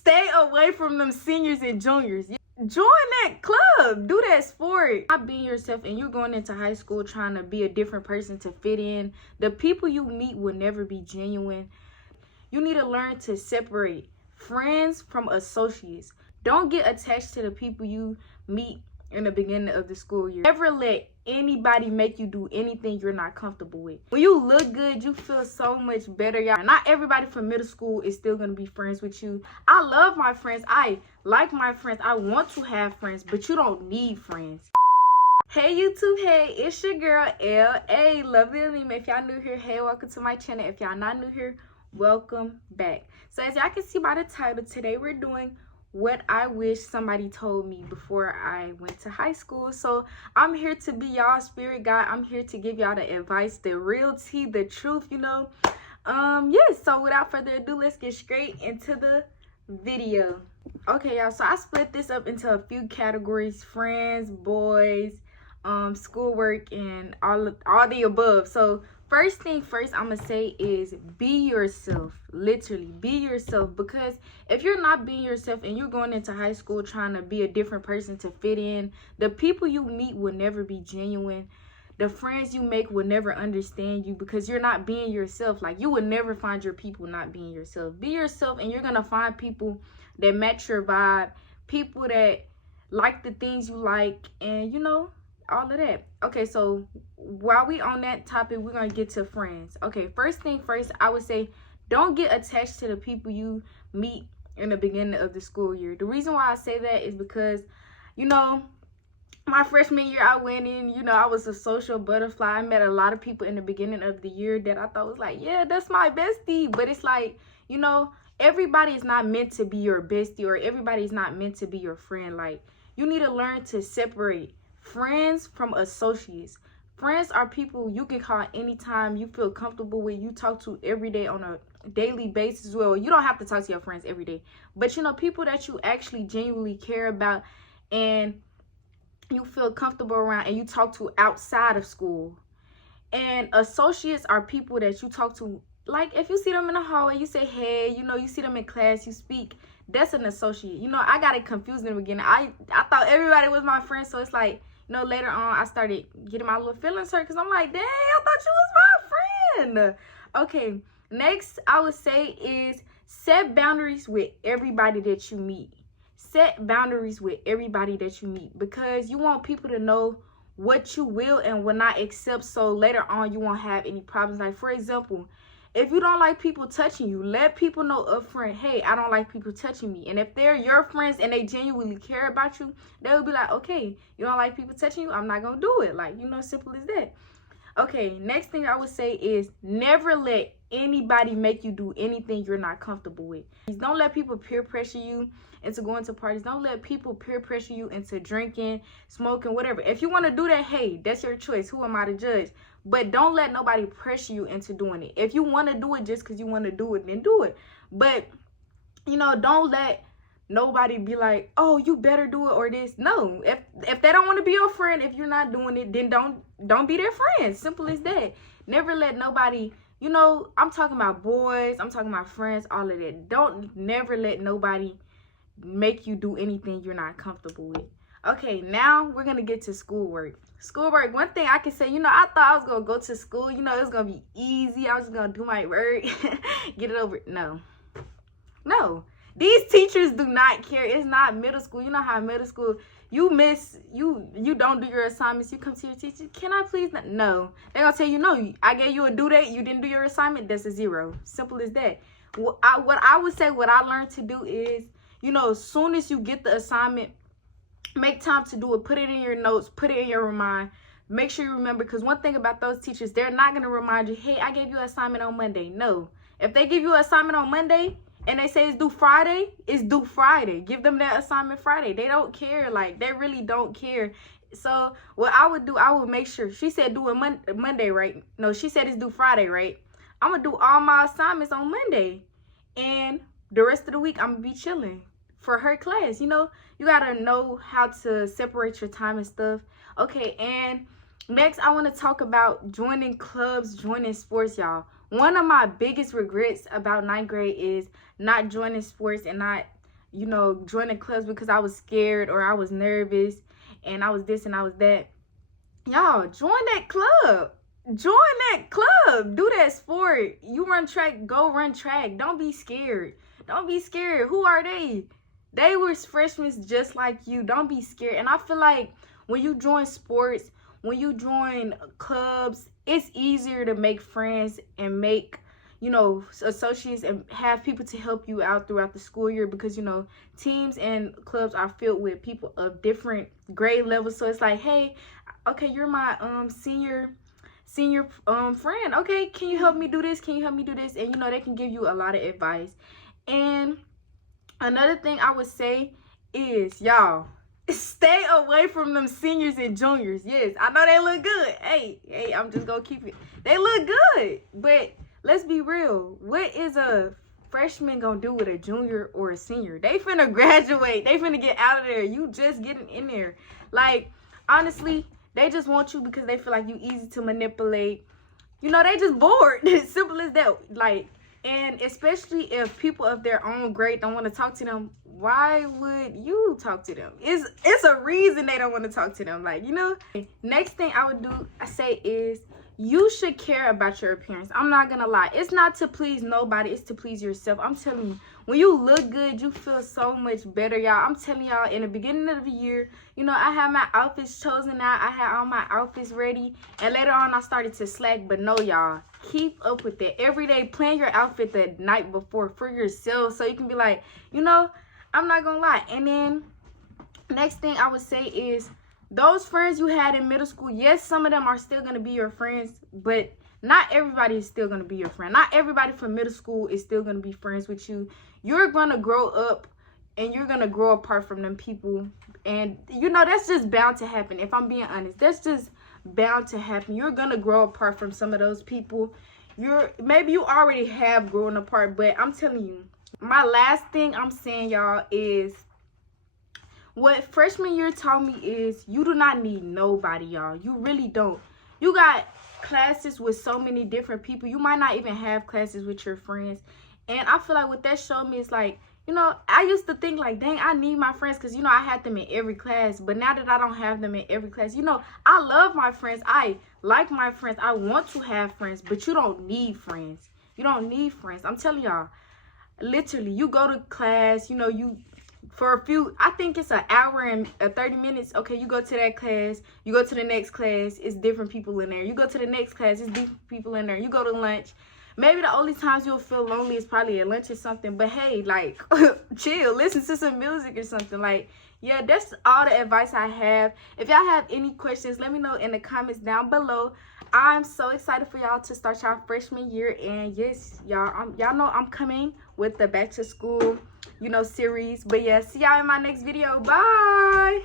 Stay away from them seniors and juniors. Join that club. Do that sport. Not being yourself and you're going into high school trying to be a different person to fit in. The people you meet will never be genuine. You need to learn to separate friends from associates. Don't get attached to the people you meet in the beginning of the school year. Never let anybody make you do anything you're not comfortable with. When you look good, you feel so much better, y'all. Not everybody from middle school is still gonna be friends with you. I love my friends. I like my friends. I want to have friends, but you don't need friends. Hey YouTube, hey, it's your girl L.A. Lovely Anime. If y'all new here, hey, welcome to my channel. If y'all not new here, welcome back. So as y'all can see by the title, today we're doing what I wish somebody told me before I went to high school. So I'm here to be y'all spirit guide. I'm here to give y'all the advice, the real tea, the truth, you know. Yes, so without further ado, let's get straight into the video. Okay, y'all, so I split this up into a few categories: friends, boys, schoolwork, and all the above. So first thing first, I'm gonna say is be yourself. Literally be yourself, because if you're not being yourself and you're going into high school trying to be a different person to fit in, the people you meet will never be genuine. The friends you make will never understand you because you're not being yourself. Like, you will never find your people not being yourself. Be yourself and you're gonna find people that match your vibe, people that like the things you like, and you know, all of that. Okay, so while we on that topic, we're gonna get to friends. Okay, first thing first, I would say don't get attached to the people you meet in the beginning of the school year. The reason why I say that is because, you know, my freshman year, I went in, you know, I was a social butterfly. I met a lot of people in the beginning of the year that I thought was like, yeah, that's my bestie. But it's like, you know, everybody is not meant to be your bestie, or everybody is not meant to be your friend. Like, you need to learn to separate friends from associates. Friends are people you can call anytime you feel comfortable with, you talk to every day on a daily basis. Well, you don't have to talk to your friends every day, but you know, people that you actually genuinely care about and you feel comfortable around and you talk to outside of school. And associates are people that you talk to, like if you see them in the hallway, you say hey, you know, you see them in class, you speak. That's an associate. You know, I got it confused in the beginning. I thought everybody was my friend, so it's like, you know, later on I started getting my little feelings hurt because I'm like, dang, I thought you was my friend. Okay, next I would say is set boundaries with everybody that you meet. Set boundaries with everybody that you meet, because you want people to know what you will and will not accept, so later on you won't have any problems. Like, for example, if you don't like people touching you, let people know upfront, hey, I don't like people touching me. And if they're your friends and they genuinely care about you, they'll be like, okay, you don't like people touching you, I'm not gonna do it. Like, you know, simple as that. Okay, next thing I would say is never let anybody make you do anything you're not comfortable with. Don't let people peer pressure you into going to parties. Don't let people peer pressure you into drinking, smoking, whatever. If you want to do that, hey, that's your choice. Who am I to judge? But don't let nobody pressure you into doing it. If you want to do it just because you want to do it, then do it. But, you know, don't let nobody be like, oh, you better do it or this. No, if they don't want to be your friend, if you're not doing it, then don't be their friend. Simple as that. Never let nobody, you know, I'm talking about boys, I'm talking about friends, all of that. Don't never let nobody make you do anything you're not comfortable with. Okay, now we're gonna get to schoolwork. Schoolwork, one thing I can say, you know, I thought I was gonna go to school, you know, it was gonna be easy. I was just gonna do my work, get it over. No, these teachers do not care. It's not middle school. You know how middle school, you don't do your assignments, you come to your teacher, can I please not? No, they're gonna tell you, no, I gave you a due date, you didn't do your assignment, that's a 0. Simple as that. What I would say, what I learned to do is, you know, as soon as you get the assignment, make time to do it. Put it in your notes, put it in your remind. Make sure you remember, because one thing about those teachers, they're not going to remind you, hey, I gave you an assignment on Monday. No. If they give you an assignment on Monday and they say it's due Friday, it's due Friday. Give them that assignment Friday. They don't care. Like, they really don't care. So what I would do, I would make sure, she said do it Monday, right? No, she said it's due Friday, right? I'm going to do all my assignments on Monday. And the rest of the week, I'm going to be chilling for her class. You know, you gotta know how to separate your time and stuff. Okay, and next I want to talk about joining clubs, joining sports, y'all. One of my biggest regrets about 9th grade is not joining sports and not you know, joining clubs because I was scared or I was nervous and I was this and I was that. Y'all, join that club. Join that club. Do that sport. You run track, go run track. Don't be scared. Don't be scared. Who are they? They were freshmen just like you. Don't be scared. And I feel like when you join sports, when you join clubs, it's easier to make friends and make, you know, associates and have people to help you out throughout the school year, because, you know, teams and clubs are filled with people of different grade levels. So it's like, hey, okay, you're my senior friend. Okay, can you help me do this? Can you help me do this? And, you know, they can give you a lot of advice. And another thing I would say is, y'all, stay away from them seniors and juniors. Yes, I know they look good. Hey, I'm just gonna keep it. They look good, but let's be real. What is a freshman gonna do with a junior or a senior? They finna graduate. They finna get out of there. You just getting in there. Like, honestly, they just want you because they feel like you easy to manipulate. You know, they just bored. Simple as that. Like, and especially if people of their own grade don't want to talk to them, why would you talk to them? It's a reason they don't want to talk to them. Like, you know. Next thing I say is, you should care about your appearance. I'm not gonna lie. It's not to please nobody. It's to please yourself. I'm telling you, when you look good, you feel so much better, y'all. I'm telling y'all, in the beginning of the year, you know, I had my outfits chosen out. I had all my outfits ready. And later on, I started to slack. But no, y'all, keep up with it. Every day, plan your outfit the night before for yourself. So you can be like, you know, I'm not gonna lie. And then, next thing I would say is, those friends you had in middle school, yes, some of them are still going to be your friends, but not everybody is still going to be your friend. Not everybody from middle school is still going to be friends with you. You're going to grow up and you're going to grow apart from them people. And, you know, that's just bound to happen. If I'm being honest, that's just bound to happen. You're going to grow apart from some of those people. Maybe you already have grown apart, but I'm telling you, my last thing I'm saying, y'all, is, what freshman year taught me is, you do not need nobody, y'all. You really don't. You got classes with so many different people. You might not even have classes with your friends. And I feel like what that showed me is, like, you know, I used to think like, dang, I need my friends because, you know, I had them in every class. But now that I don't have them in every class, you know, I love my friends. I like my friends. I want to have friends. But you don't need friends. You don't need friends. I'm telling y'all, literally, you go to class, you know, for a few, I think it's an hour and 30 minutes. Okay, you go to that class, you go to the next class, it's different people in there. You go to the next class, it's different people in there. You go to lunch. Maybe the only times you'll feel lonely is probably at lunch or something. But hey, like, chill, listen to some music or something. Like, yeah, that's all the advice I have. If y'all have any questions, let me know in the comments down below. I'm so excited for y'all to start y'all freshman year. And yes, y'all know I'm coming with the back to school, you know, series. But yeah, see y'all in my next video. Bye.